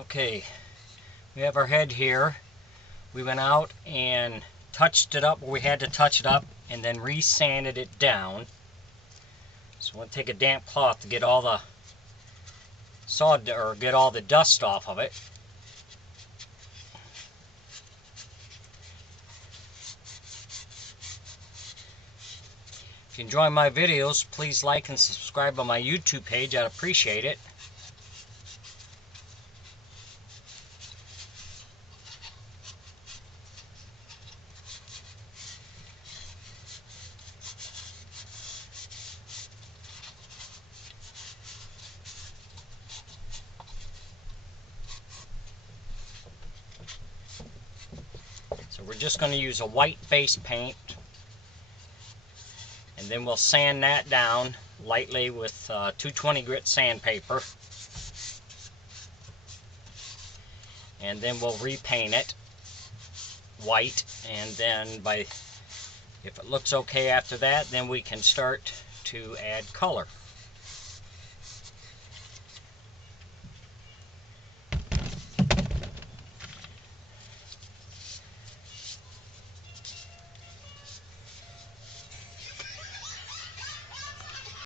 Okay, we have our head here. We went out and touched it up where we had to touch it up and then re-sanded it down. So we'll take a damp cloth to get all the get all the dust off of it. If you enjoy my videos, please like and subscribe on my YouTube page. I'd appreciate it. So we're just going to use a white face paint, and then we'll sand that down lightly with 220 grit sandpaper, and then we'll repaint it white, and then if it looks okay after that, then we can start to add color.